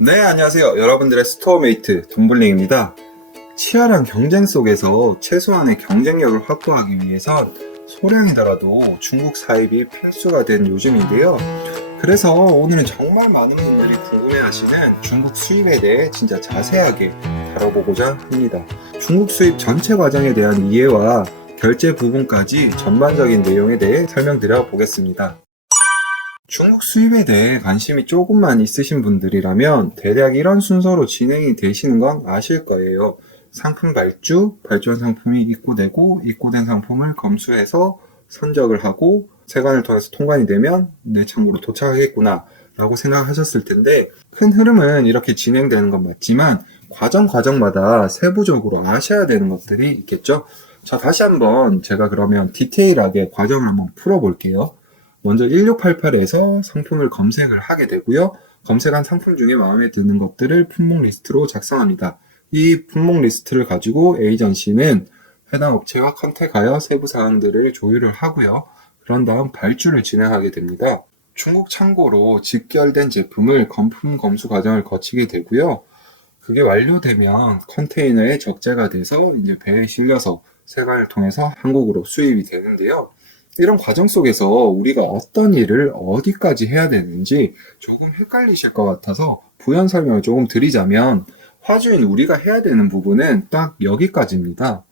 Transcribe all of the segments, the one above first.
네, 안녕하세요. 여러분들의 스토어메이트 돈블링입니다. 치열한 경쟁 속에서 최소한의 경쟁력을 확보하기 위해선 소량이더라도 중국 사입이 필수가 된 요즘인데요. 그래서 오늘은 정말 많은 분들이 궁금해하시는 중국 수입에 대해 진짜 자세하게 다뤄보고자 합니다. 중국 수입 전체 과정에 대한 이해와 결제 부분까지 전반적인 내용에 대해 설명드려 보겠습니다. 중국 수입에 대해 관심이 조금만 있으신 분들이라면 대략 이런 순서로 진행이 되시는 건 아실 거예요. 상품 발주한 상품이 입고되고 입고된 상품을 검수해서 선적을 하고 세관을 통해서 통관이 되면 내 창고로 도착하겠구나 라고 생각하셨을 텐데, 큰 흐름은 이렇게 진행되는 건 맞지만 과정마다 세부적으로 아셔야 되는 것들이 있겠죠. 자, 다시 한번 제가 그러면 디테일하게 과정을 한번 풀어볼게요. 먼저 1688에서 상품을 검색을 하게 되고요. 검색한 상품 중에 마음에 드는 것들을 품목 리스트로 작성합니다. 이 품목 리스트를 가지고 에이전시는 해당 업체와 컨택하여 세부 사항들을 조율을 하고요. 그런 다음 발주를 진행하게 됩니다. 중국 창고로 직결된 제품을 검품 검수 과정을 거치게 되고요. 그게 완료되면 컨테이너에 적재가 돼서 이제 배에 실려서 세관을 통해서 한국으로 수입이 되는데요. 이런 과정 속에서 우리가 어떤 일을 어디까지 해야 되는지 조금 헷갈리실 것 같아서 부연 설명을 조금 드리자면, 화주인 우리가 해야 되는 부분은 딱 여기까지입니다.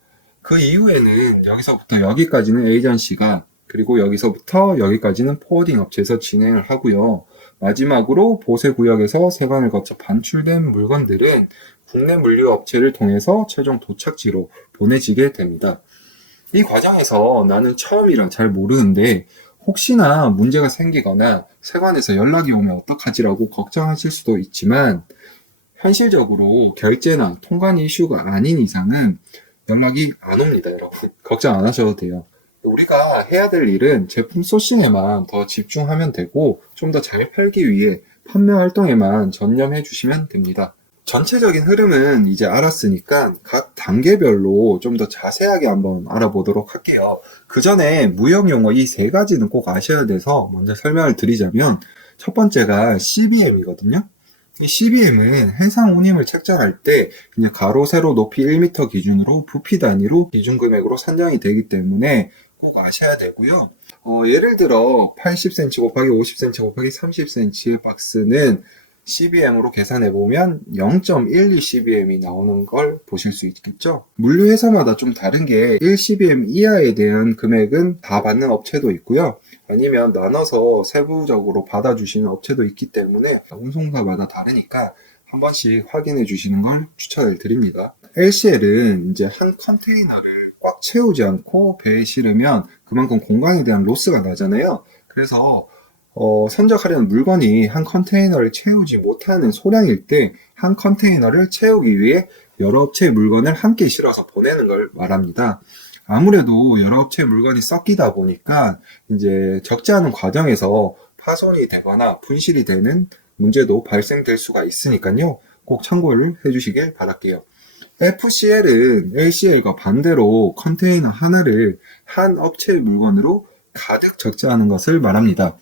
그 이후에는 여기서부터 여기까지는 에이전시가, 그리고 여기서부터 여기까지는 포워딩 업체에서 진행을 하고요. 마지막으로 보세 구역에서 세관을 거쳐 반출된 물건들은 국내 물류 업체를 통해서 최종 도착지로 보내지게 됩니다. 이 과정에서 나는 처음이라 잘 모르는데 혹시나 문제가 생기거나 세관에서 연락이 오면 어떡하지라고 걱정하실 수도 있지만, 현실적으로 결제나 통관 이슈가 아닌 이상은 연락이 안 옵니다, 여러분. 걱정 안 하셔도 돼요. 우리가 해야 될 일은 제품 소싱에만 더 집중하면 되고, 좀 더 잘 팔기 위해 판매 활동에만 전념해 주시면 됩니다. 전체적인 흐름은 이제 알았으니까 각 단계별로 좀 더 자세하게 한번 알아보도록 할게요. 그 전에 무역 용어 이 세 가지는 꼭 아셔야 돼서 먼저 설명을 드리자면, 첫 번째가 CBM이거든요. 이 CBM은 해상 운임을 책정할 때 이제 가로, 세로, 높이 1m 기준으로 부피 단위로 기준 금액으로 산정이 되기 때문에 꼭 아셔야 되고요. 예를 들어 80cm 곱하기 50cm 곱하기 30cm의 박스는 CBM으로 계산해보면 0.12CBM이 나오는 걸 보실 수 있겠죠. 물류 회사마다 좀 다른 게 1CBM 이하에 대한 금액은 다 받는 업체도 있고요. 아니면 나눠서 세부적으로 받아주시는 업체도 있기 때문에 운송사마다 다르니까 한 번씩 확인해 주시는 걸 추천을 드립니다. LCL은 이제 한 컨테이너를 꽉 채우지 않고 배에 실으면 그만큼 공간에 대한 로스가 나잖아요. 그래서 선적하려는 물건이 한 컨테이너를 채우지 못하는 소량일 때 한 컨테이너를 채우기 위해 여러 업체의 물건을 함께 실어서 보내는 걸 말합니다. 아무래도 여러 업체의 물건이 섞이다 보니까 이제 적재 하는 과정에서 파손이 되거나 분실이 되는 문제도 발생될 수가 있으니까요. 꼭 참고를 해주시길 바랄게요. FCL은 LCL과 반대로 컨테이너 하나를 한 업체의 물건으로 가득 적재하는 것을 말합니다.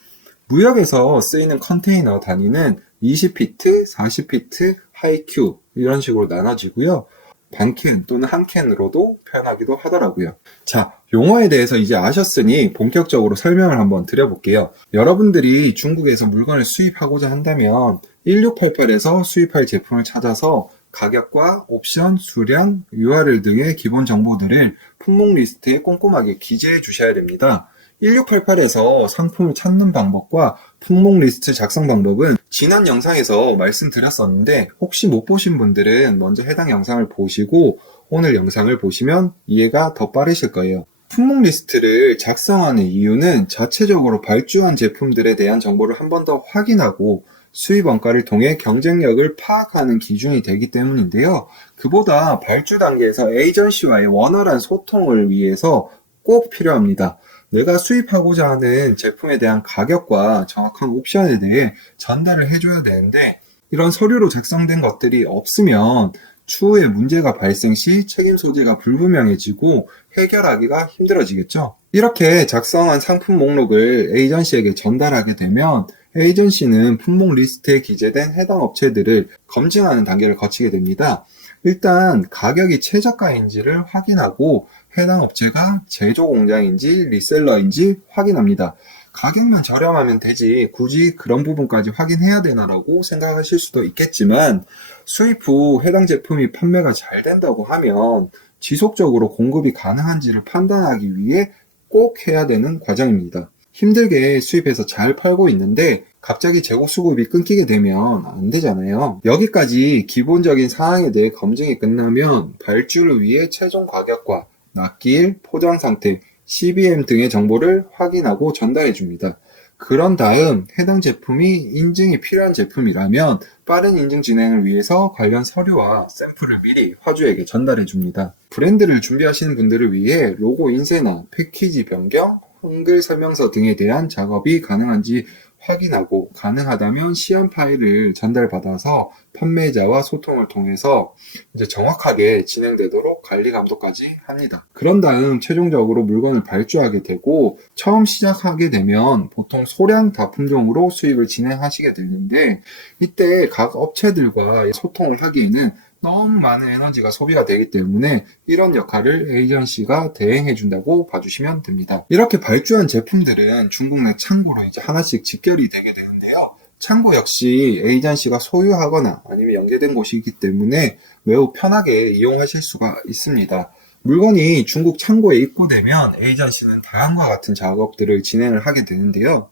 무역에서 쓰이는 컨테이너 단위는 20피트, 40피트, 하이큐 이런 식으로 나눠지고요. 반캔 또는 한 캔으로도 표현하기도 하더라고요. 자, 용어에 대해서 이제 아셨으니 본격적으로 설명을 한번 드려볼게요. 여러분들이 중국에서 물건을 수입하고자 한다면 1688에서 수입할 제품을 찾아서 가격과 옵션, 수량, URL 등의 기본 정보들을 품목 리스트에 꼼꼼하게 기재해 주셔야 됩니다. 1688에서 상품을 찾는 방법과 품목 리스트 작성 방법은 지난 영상에서 말씀드렸었는데, 혹시 못 보신 분들은 먼저 해당 영상을 보시고 오늘 영상을 보시면 이해가 더 빠르실 거예요. 품목 리스트를 작성하는 이유는 자체적으로 발주한 제품들에 대한 정보를 한 번 더 확인하고 수입 원가를 통해 경쟁력을 파악하는 기준이 되기 때문인데요. 그보다 발주 단계에서 에이전시와의 원활한 소통을 위해서 꼭 필요합니다. 내가 수입하고자 하는 제품에 대한 가격과 정확한 옵션에 대해 전달을 해줘야 되는데, 이런 서류로 작성된 것들이 없으면 추후에 문제가 발생 시 책임 소재가 불분명해지고 해결하기가 힘들어지겠죠. 이렇게 작성한 상품 목록을 에이전시에게 전달하게 되면 에이전시는 품목 리스트에 기재된 해당 업체들을 검증하는 단계를 거치게 됩니다. 일단 가격이 최저가인지를 확인하고 해당 업체가 제조 공장인지 리셀러인지 확인합니다. 가격만 저렴하면 되지 굳이 그런 부분까지 확인해야 되나라고 생각하실 수도 있겠지만, 수입 후 해당 제품이 판매가 잘 된다고 하면 지속적으로 공급이 가능한지를 판단하기 위해 꼭 해야 되는 과정입니다. 힘들게 수입해서 잘 팔고 있는데 갑자기 재고 수급이 끊기게 되면 안 되잖아요. 여기까지 기본적인 사항에 대해 검증이 끝나면 발주를 위해 최종 가격과 납기일, 포장 상태, CBM 등의 정보를 확인하고 전달해 줍니다. 그런 다음 해당 제품이 인증이 필요한 제품이라면 빠른 인증 진행을 위해서 관련 서류와 샘플을 미리 화주에게 전달해 줍니다. 브랜드를 준비하시는 분들을 위해 로고 인쇄나 패키지 변경, 한글 설명서 등에 대한 작업이 가능한지 확인하고, 가능하다면 시안 파일을 전달받아서 판매자와 소통을 통해서 이제 정확하게 진행되도록 관리 감독까지 합니다. 그런 다음 최종적으로 물건을 발주하게 되고, 처음 시작하게 되면 보통 소량 다품종으로 수입을 진행하시게 되는데, 이때 각 업체들과 소통을 하기에는 너무 많은 에너지가 소비가 되기 때문에 이런 역할을 에이전시가 대행해 준다고 봐주시면 됩니다. 이렇게 발주한 제품들은 중국 내 창고로 이제 하나씩 직결이 되게 되는데요. 창고 역시 에이전시가 소유하거나 아니면 연계된 곳이기 때문에 매우 편하게 이용하실 수가 있습니다. 물건이 중국 창고에 입고되면 에이전시는 다음과 같은 작업들을 진행을 하게 되는데요.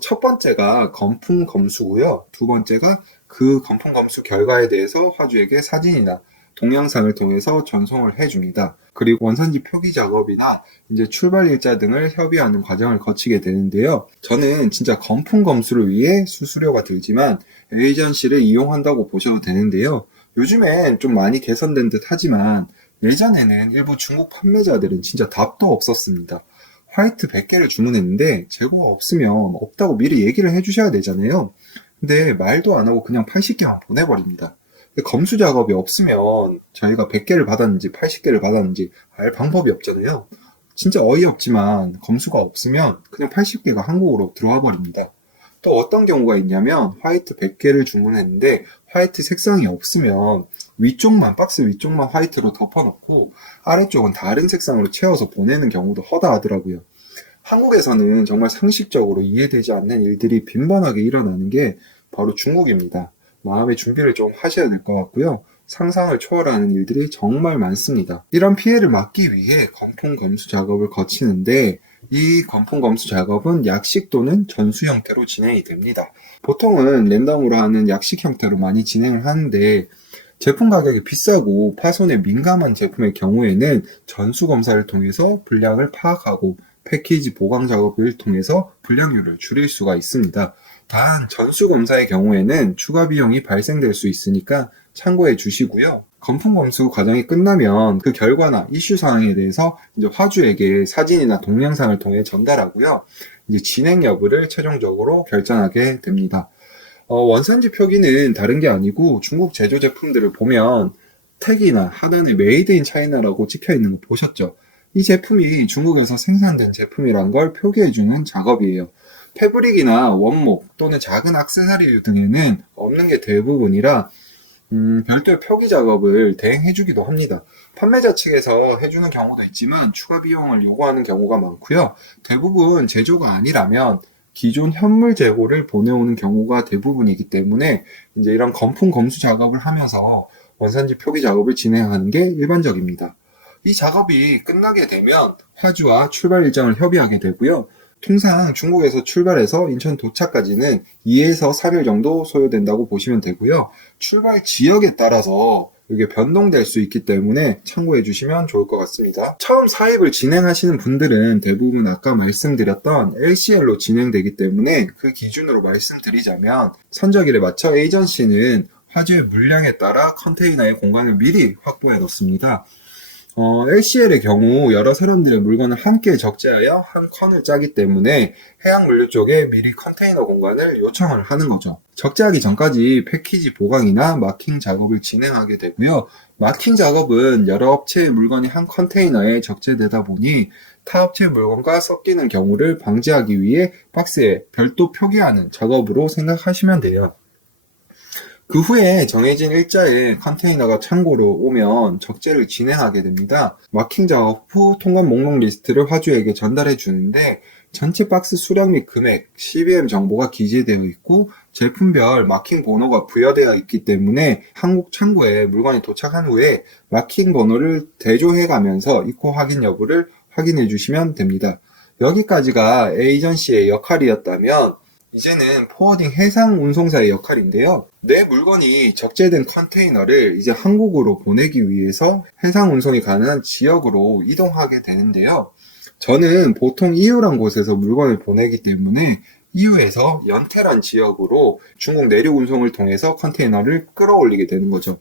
첫 번째가 검품 검수고요. 두 번째가 그 검품 검수 결과에 대해서 화주에게 사진이나 동영상을 통해서 전송을 해줍니다. 그리고 원산지 표기 작업이나 이제 출발 일자 등을 협의하는 과정을 거치게 되는데요. 저는 진짜 검품 검수를 위해 수수료가 들지만 에이전시를 이용한다고 보셔도 되는데요. 요즘엔 좀 많이 개선된 듯 하지만 예전에는 일부 중국 판매자들은 진짜 답도 없었습니다. 화이트 100개를 주문했는데 재고가 없으면 없다고 미리 얘기를 해주셔야 되잖아요. 근데 말도 안 하고 그냥 80개만 보내버립니다. 검수 작업이 없으면 저희가 100개를 받았는지 80개를 받았는지 알 방법이 없잖아요. 진짜 어이없지만 검수가 없으면 그냥 80개가 한국으로 들어와 버립니다. 또 어떤 경우가 있냐면 화이트 100개를 주문했는데 화이트 색상이 없으면 위쪽만, 박스 위쪽만 화이트로 덮어놓고 아래쪽은 다른 색상으로 채워서 보내는 경우도 허다하더라고요. 한국에서는 정말 상식적으로 이해되지 않는 일들이 빈번하게 일어나는 게 바로 중국입니다. 마음의 준비를 좀 하셔야 될 것 같고요. 상상을 초월하는 일들이 정말 많습니다. 이런 피해를 막기 위해 검품 검수 작업을 거치는데, 이 검품 검수 작업은 약식 또는 전수 형태로 진행이 됩니다. 보통은 랜덤으로 하는 약식 형태로 많이 진행을 하는데, 제품 가격이 비싸고 파손에 민감한 제품의 경우에는 전수 검사를 통해서 불량을 파악하고 패키지 보강 작업을 통해서 불량률을 줄일 수가 있습니다. 단 전수 검사의 경우에는 추가 비용이 발생될 수 있으니까 참고해 주시고요. 검품 검수 과정이 끝나면 그 결과나 이슈 사항에 대해서 이제 화주에게 사진이나 동영상을 통해 전달하고요. 이제 진행 여부를 최종적으로 결정하게 됩니다. 원산지 표기는 다른 게 아니고 중국 제조 제품들을 보면 택이나 하단에 메이드 인 차이나라고 찍혀 있는 거 보셨죠? 이 제품이 중국에서 생산된 제품이란 걸 표기해주는 작업이에요. 패브릭이나 원목 또는 작은 액세서리 등에는 없는 게 대부분이라 별도의 표기 작업을 대행해주기도 합니다. 판매자 측에서 해주는 경우도 있지만 추가 비용을 요구하는 경우가 많고요. 대부분 제조가 아니라면 기존 현물 재고를 보내오는 경우가 대부분이기 때문에 이제 이런 검품 검수 작업을 하면서 원산지 표기 작업을 진행하는 게 일반적입니다. 이 작업이 끝나게 되면 화주와 출발 일정을 협의하게 되고요. 통상 중국에서 출발해서 인천 도착까지는 2에서 3일 정도 소요된다고 보시면 되고요. 출발 지역에 따라서 이게 변동될 수 있기 때문에 참고해 주시면 좋을 것 같습니다. 처음 사입을 진행하시는 분들은 대부분 아까 말씀드렸던 LCL로 진행되기 때문에 그 기준으로 말씀드리자면 선적일에 맞춰 에이전시는 화주의 물량에 따라 컨테이너의 공간을 미리 확보해 놓습니다. LCL의 경우 여러 사람들의 물건을 함께 적재하여 한 컨을 짜기 때문에 해양 물류 쪽에 미리 컨테이너 공간을 요청을 하는 거죠. 적재하기 전까지 패키지 보강이나 마킹 작업을 진행하게 되고요. 마킹 작업은 여러 업체의 물건이 한 컨테이너에 적재되다 보니 타 업체의 물건과 섞이는 경우를 방지하기 위해 박스에 별도 표기하는 작업으로 생각하시면 돼요. 그 후에 정해진 일자에 컨테이너가 창고로 오면 적재를 진행하게 됩니다. 마킹 작업 후 통관 목록 리스트를 화주에게 전달해 주는데 전체 박스 수량 및 금액, CBM 정보가 기재되어 있고 제품별 마킹 번호가 부여되어 있기 때문에 한국 창고에 물건이 도착한 후에 마킹 번호를 대조해 가면서 입고 확인 여부를 확인해 주시면 됩니다. 여기까지가 에이전시의 역할이었다면 이제는 포워딩 해상 운송사의 역할인데요. 내 물건이 적재된 컨테이너를 이제 한국으로 보내기 위해서 해상 운송이 가능한 지역으로 이동하게 되는데요. 저는 보통 이유란 곳에서 물건을 보내기 때문에 이유에서 연태란 지역으로 중국 내륙 운송을 통해서 컨테이너를 끌어올리게 되는 거죠.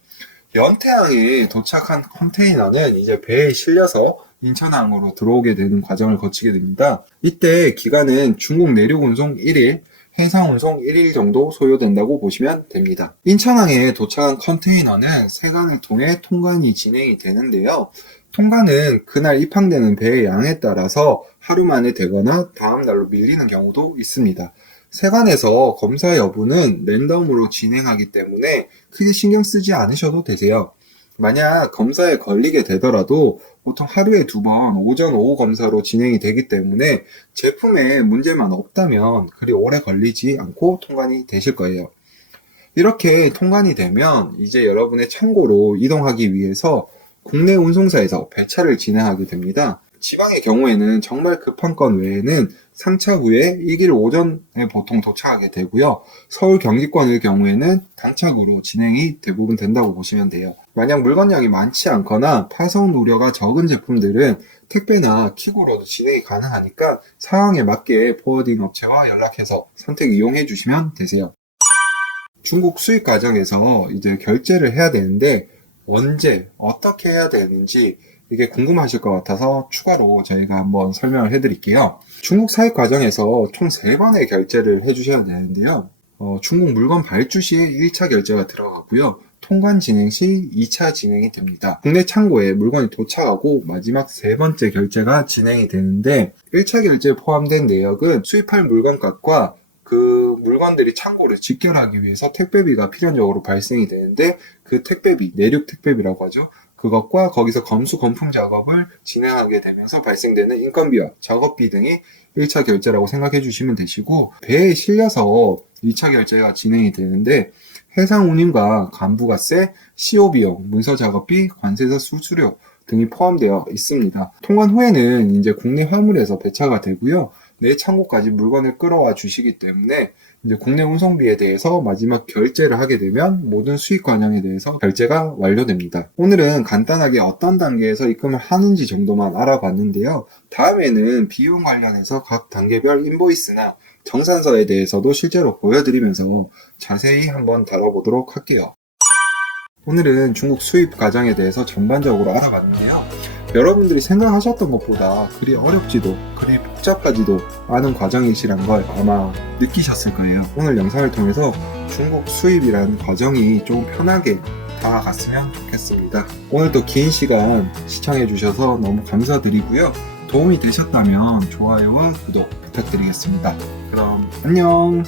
연태항에 도착한 컨테이너는 이제 배에 실려서 인천항으로 들어오게 되는 과정을 거치게 됩니다. 이때 기간은 중국 내륙 운송 1일, 해상 운송 1일 정도 소요된다고 보시면 됩니다. 인천항에 도착한 컨테이너는 세관을 통해 통관이 진행이 되는데요. 통관은 그날 입항되는 배의 양에 따라서 하루 만에 되거나 다음 날로 밀리는 경우도 있습니다. 세관에서 검사 여부는 랜덤으로 진행하기 때문에 크게 신경 쓰지 않으셔도 되세요. 만약 검사에 걸리게 되더라도 보통 하루에 2번 오전, 오후 검사로 진행이 되기 때문에 제품에 문제만 없다면 그리 오래 걸리지 않고 통관이 되실 거예요. 이렇게 통관이 되면 이제 여러분의 창고로 이동하기 위해서 국내 운송사에서 배차를 진행하게 됩니다. 지방의 경우에는 정말 급한 건 외에는 상차 후에 2일 오전에 보통 도착하게 되고요. 서울 경기권의 경우에는 당착으로 진행이 대부분 된다고 보시면 돼요. 만약 물건량이 많지 않거나 파손 우려가 적은 제품들은 택배나 킥으로도 진행이 가능하니까 상황에 맞게 포워딩 업체와 연락해서 선택 이용해 주시면 되세요. 중국 수입 과정에서 이제 결제를 해야 되는데 언제 어떻게 해야 되는지 이게 궁금하실 것 같아서 추가로 저희가 한번 설명을 해드릴게요. 중국 사입 과정에서 총 3번의 결제를 해주셔야 되는데요. 중국 물건 발주 시에 1차 결제가 들어가고요. 통관 진행 시 2차 진행이 됩니다. 국내 창고에 물건이 도착하고 마지막 3번째 결제가 진행이 되는데 1차 결제에 포함된 내역은 수입할 물건값과 그 물건들이 창고를 직결하기 위해서 택배비가 필연적으로 발생이 되는데 그 택배비, 내륙 택배비라고 하죠. 그것과 거기서 검수 검품 작업을 진행하게 되면서 발생되는 인건비와 작업비 등이 1차 결제라고 생각해 주시면 되시고 배에 실려서 2차 결제가 진행이 되는데 해상 운임과 간부가세, CO 비용, 문서 작업비, 관세사 수수료 등이 포함되어 있습니다. 통관 후에는 이제 국내 화물에서 배차가 되고요. 내 창고까지 물건을 끌어와 주시기 때문에 이제 국내 운송비에 대해서 마지막 결제를 하게 되면 모든 수익 관형에 대해서 결제가 완료됩니다. 오늘은 간단하게 어떤 단계에서 입금을 하는지 정도만 알아봤는데요. 다음에는 비용 관련해서 각 단계별 인보이스나 정산서에 대해서도 실제로 보여드리면서 자세히 한번 다뤄보도록 할게요. 오늘은 중국 수입 과정에 대해서 전반적으로 알아봤는데요. 여러분들이 생각하셨던 것보다 그리 어렵지도 그리 복잡하지도 않은 과정이시란 걸 아마 느끼셨을 거예요. 오늘 영상을 통해서 중국 수입이라는 과정이 조금 편하게 다가갔으면 좋겠습니다. 오늘도 긴 시간 시청해 주셔서 너무 감사드리고요. 도움이 되셨다면 좋아요와 구독 부탁드리겠습니다. 그럼 안녕.